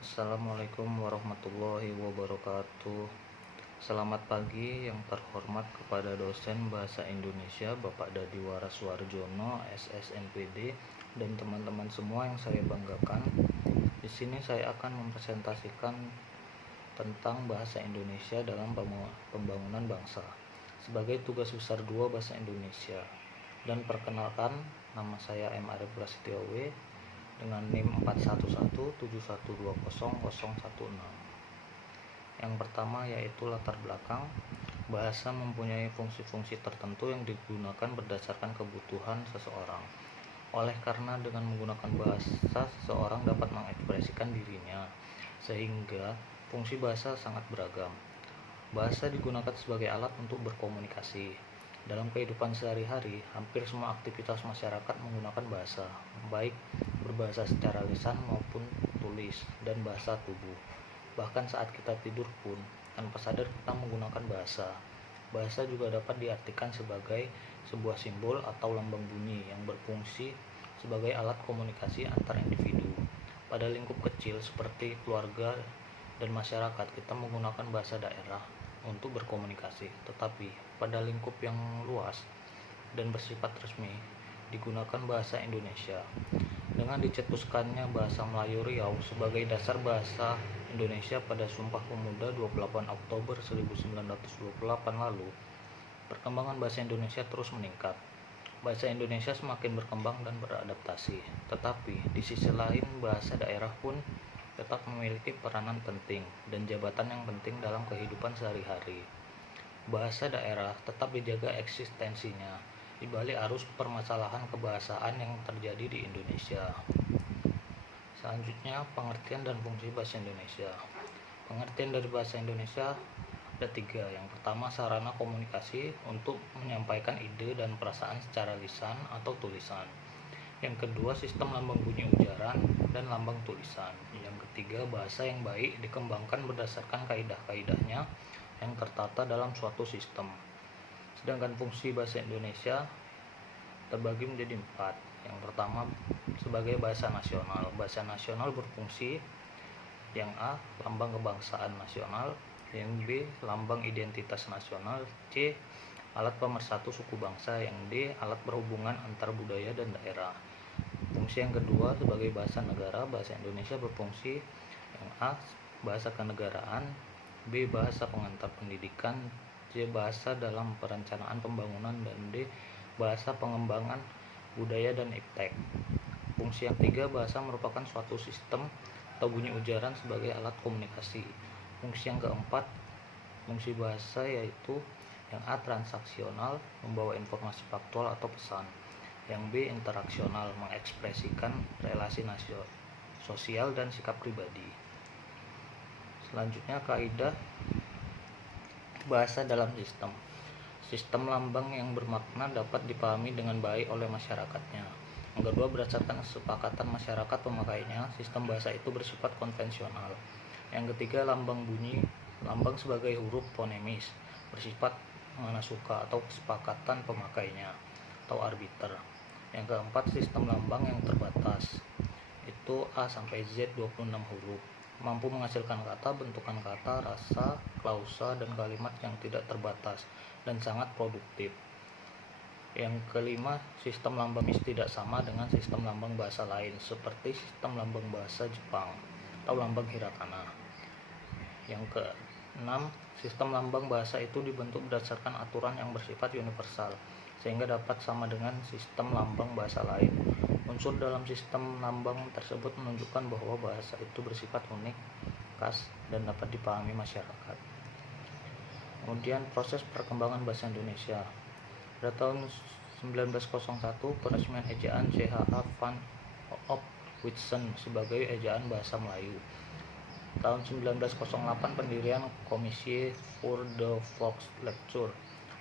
Assalamualaikum warahmatullahi wabarakatuh. Selamat pagi yang terhormat kepada dosen Bahasa Indonesia Bapak Dadiwara Suarjono, SSNPD, dan teman-teman semua yang saya banggakan. Di sini saya akan mempresentasikan tentang bahasa Indonesia dalam pembangunan bangsa sebagai tugas besar 2 bahasa Indonesia. Dan perkenalkan, nama saya M. Arif Prasetyo W dengan NIM 4117120016. Yang pertama yaitu latar belakang. Bahasa mempunyai fungsi-fungsi tertentu yang digunakan berdasarkan kebutuhan seseorang. Oleh karena dengan menggunakan bahasa, seseorang dapat mengekspresikan dirinya, sehingga fungsi bahasa sangat beragam. Bahasa digunakan sebagai alat untuk berkomunikasi. Dalam kehidupan sehari-hari, hampir semua aktivitas masyarakat menggunakan bahasa, baik berbahasa secara lisan maupun tulis, dan bahasa tubuh. Bahkan saat kita tidur pun, tanpa sadar kita menggunakan bahasa. Bahasa juga dapat diartikan sebagai sebuah simbol atau lambang bunyi yang berfungsi sebagai alat komunikasi antar individu. Pada lingkup kecil seperti keluarga dan masyarakat, kita menggunakan bahasa daerah untuk berkomunikasi, tetapi pada lingkup yang luas dan bersifat resmi digunakan bahasa Indonesia. Dengan dicetuskannya bahasa Melayu Riau sebagai dasar bahasa Indonesia pada Sumpah Pemuda 28 Oktober 1928 lalu, perkembangan bahasa Indonesia terus meningkat. Bahasa Indonesia semakin berkembang dan beradaptasi, tetapi di sisi lain bahasa daerah pun tetap memiliki peranan penting dan jabatan yang penting dalam kehidupan sehari-hari. Bahasa daerah tetap dijaga eksistensinya di balik arus permasalahan kebahasaan yang terjadi di Indonesia. Selanjutnya, pengertian dan fungsi bahasa Indonesia. Pengertian dari bahasa Indonesia ada 3. Yang pertama, sarana komunikasi untuk menyampaikan ide dan perasaan secara lisan atau tulisan. Yang kedua, sistem lambang bunyi ujaran dan lambang tulisan. Yang ketiga, bahasa yang baik dikembangkan berdasarkan kaidah-kaidahnya yang tertata dalam suatu sistem. Sedangkan fungsi bahasa Indonesia terbagi menjadi 4. Yang pertama, sebagai bahasa nasional. Bahasa nasional berfungsi yang A, lambang kebangsaan nasional, yang B, lambang identitas nasional, C, alat pemersatu suku bangsa, yang D, alat berhubungan antar budaya dan daerah. Fungsi yang kedua, sebagai bahasa negara, bahasa Indonesia berfungsi yang A, bahasa kenegaraan, B, bahasa pengantar pendidikan, C, bahasa dalam perencanaan pembangunan, dan D, bahasa pengembangan budaya dan iptek. Fungsi yang ketiga, bahasa merupakan suatu sistem atau bunyi ujaran sebagai alat komunikasi. Fungsi yang keempat, fungsi bahasa yaitu yang A, transaksional, membawa informasi faktual atau pesan. Yang B, interaksional, mengekspresikan relasi sosial dan sikap pribadi. Selanjutnya, kaidah bahasa dalam sistem. Sistem lambang yang bermakna dapat dipahami dengan baik oleh masyarakatnya. Yang kedua, berdasarkan kesepakatan masyarakat pemakainya, sistem bahasa itu bersifat konvensional. Yang ketiga, lambang bunyi, lambang sebagai huruf fonemis, bersifat mana suka atau kesepakatan pemakainya atau arbiter. Yang keempat, sistem lambang yang terbatas, itu A sampai Z 26 huruf, mampu menghasilkan kata, bentukan kata, rasa, klausa, dan kalimat yang tidak terbatas dan sangat produktif. Yang kelima, sistem lambang tidak sama dengan sistem lambang bahasa lain seperti sistem lambang bahasa Jepang atau lambang Hiragana. Yang keenam, sistem lambang bahasa itu dibentuk berdasarkan aturan yang bersifat universal sehingga dapat sama dengan sistem lambang bahasa lain. Unsur dalam sistem lambang tersebut menunjukkan bahwa bahasa itu bersifat unik, khas, dan dapat dipahami masyarakat. Kemudian proses perkembangan bahasa Indonesia. Pada tahun 1901, peresmian ejaan CH.A. van op Witsen sebagai ejaan bahasa Melayu. Tahun 1908, pendirian Komisi voor de Volkslectuur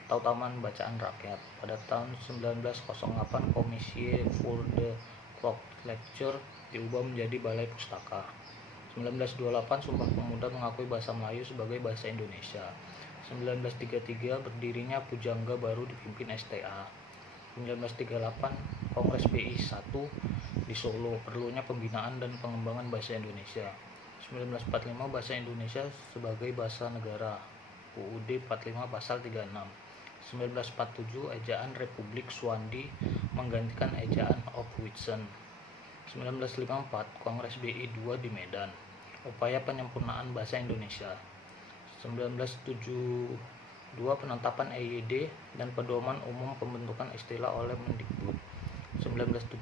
atau Taman Bacaan Rakyat. Pada tahun 1908, Komisi voor de Volkslectuur diubah menjadi Balai Pustaka. 1928, Sumpah Pemuda mengakui bahasa Melayu sebagai bahasa Indonesia. 1933, berdirinya Pujangga baru dipimpin STA. 1938, Kongres BI 1 di Solo, perlunya pembinaan dan pengembangan bahasa Indonesia. 1945 Bahasa Indonesia sebagai bahasa negara. UUD 45 Pasal 36. 1947 Ejaan Republik Swandi menggantikan Ejaan of Witsen. 1954 Kongres BI II di Medan. Upaya penyempurnaan bahasa Indonesia. 1972 penetapan EYD dan pedoman umum pembentukan istilah oleh Mendikbud. 1978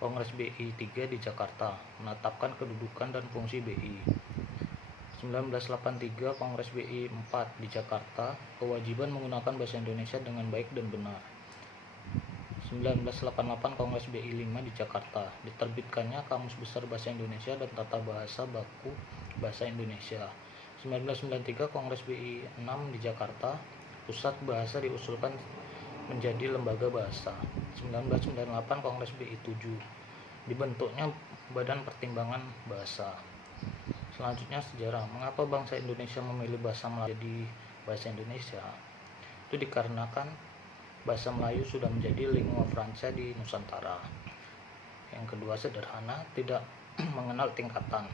Kongres BI III di Jakarta menetapkan kedudukan dan fungsi BI. 1983 Kongres BI IV di Jakarta kewajiban menggunakan bahasa Indonesia dengan baik dan benar. 1988 Kongres BI V di Jakarta diterbitkannya Kamus Besar Bahasa Indonesia dan Tata Bahasa Baku Bahasa Indonesia. 1993 Kongres BI VI di Jakarta, Pusat Bahasa diusulkan menjadi lembaga bahasa. 1998 Kongres BI VII dibentuknya Badan Pertimbangan Bahasa. Selanjutnya sejarah. Mengapa bangsa Indonesia memilih bahasa Melayu jadi bahasa Indonesia? Itu dikarenakan bahasa Melayu sudah menjadi lingua franca di Nusantara. Yang kedua sederhana, tidak mengenal tingkatan.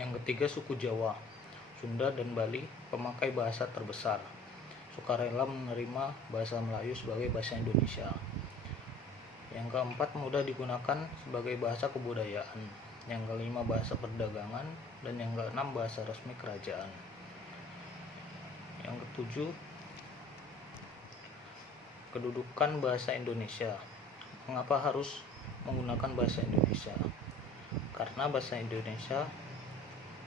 Yang ketiga suku Jawa, Sunda dan Bali pemakai bahasa terbesar, sukarela menerima bahasa Melayu sebagai bahasa Indonesia. Yang keempat mudah digunakan sebagai bahasa kebudayaan. Yang kelima bahasa perdagangan, dan yang keenam bahasa resmi kerajaan. Yang ketujuh kedudukan bahasa Indonesia. Mengapa harus menggunakan bahasa Indonesia? Karena bahasa Indonesia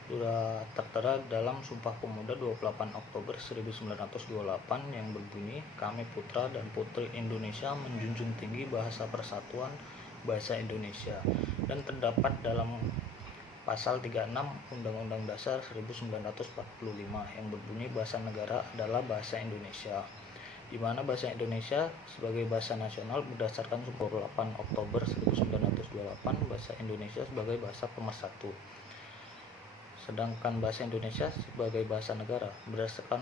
sudah tertera dalam Sumpah Pemuda 28 Oktober 1928 yang berbunyi, "Kami putra dan putri Indonesia menjunjung tinggi bahasa persatuan bahasa Indonesia," dan terdapat dalam Pasal 36 Undang-Undang Dasar 1945 yang berbunyi bahasa negara adalah bahasa Indonesia, di mana bahasa Indonesia sebagai bahasa nasional berdasarkan Sumpah 28 Oktober 1928 bahasa Indonesia sebagai bahasa pemersatu. Sedangkan bahasa Indonesia sebagai bahasa negara berdasarkan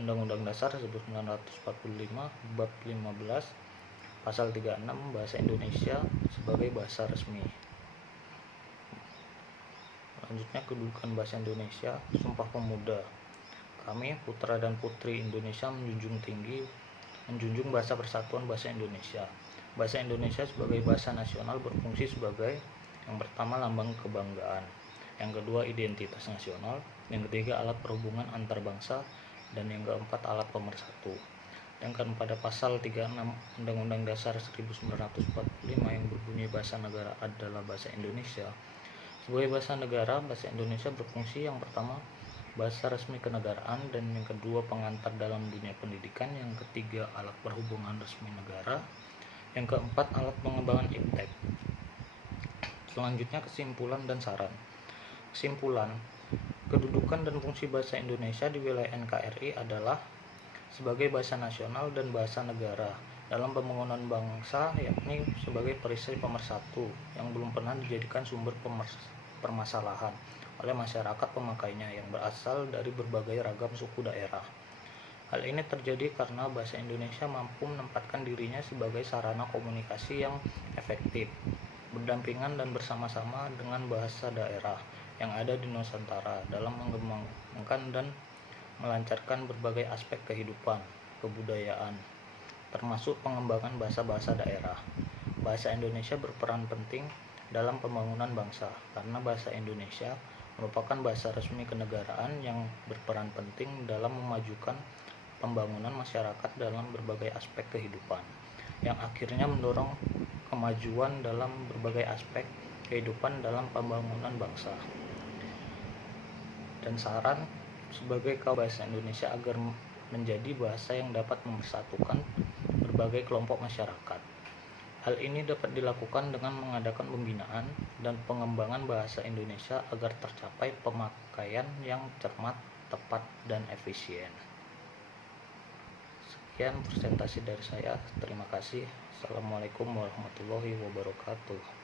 Undang-Undang Dasar 1945 Bab 15 Pasal 36 bahasa Indonesia sebagai bahasa resmi. Selanjutnya kedudukan bahasa Indonesia. Sumpah Pemuda. Kami putra dan putri Indonesia menjunjung bahasa persatuan bahasa Indonesia. Bahasa Indonesia sebagai bahasa nasional berfungsi sebagai yang pertama lambang kebanggaan, yang kedua identitas nasional, yang ketiga alat perhubungan antar bangsa, dan yang keempat alat pemersatu. Sedangkan pada Pasal 36 Undang-Undang Dasar 1945 yang berbunyi bahasa negara adalah bahasa Indonesia. Sebagai bahasa negara, bahasa Indonesia berfungsi yang pertama bahasa resmi kenegaraan, dan yang kedua pengantar dalam dunia pendidikan, yang ketiga alat perhubungan resmi negara, yang keempat alat pengembangan iptek. Selanjutnya kesimpulan dan saran. Kesimpulan, kedudukan dan fungsi bahasa Indonesia di wilayah NKRI adalah sebagai bahasa nasional dan bahasa negara dalam pembangunan bangsa, yakni sebagai perisai pemersatu yang belum pernah dijadikan sumber permasalahan oleh masyarakat pemakainya yang berasal dari berbagai ragam suku daerah. Hal ini terjadi karena bahasa Indonesia mampu menempatkan dirinya sebagai sarana komunikasi yang efektif, berdampingan dan bersama-sama dengan bahasa daerah yang ada di Nusantara dalam mengembangkan dan melancarkan berbagai aspek kehidupan, kebudayaan, termasuk pengembangan bahasa-bahasa daerah. Bahasa Indonesia berperan penting dalam pembangunan bangsa karena bahasa Indonesia merupakan bahasa resmi kenegaraan yang berperan penting dalam memajukan pembangunan masyarakat dalam berbagai aspek kehidupan, yang akhirnya mendorong kemajuan dalam berbagai aspek kehidupan dalam pembangunan bangsa. Dan saran sebagai kaum bahasa Indonesia agar menjadi bahasa yang dapat mempersatukan berbagai kelompok masyarakat. Hal ini dapat dilakukan dengan mengadakan pembinaan dan pengembangan bahasa Indonesia agar tercapai pemakaian yang cermat, tepat, dan efisien. Sekian presentasi dari saya. Terima kasih. Assalamualaikum warahmatullahi wabarakatuh.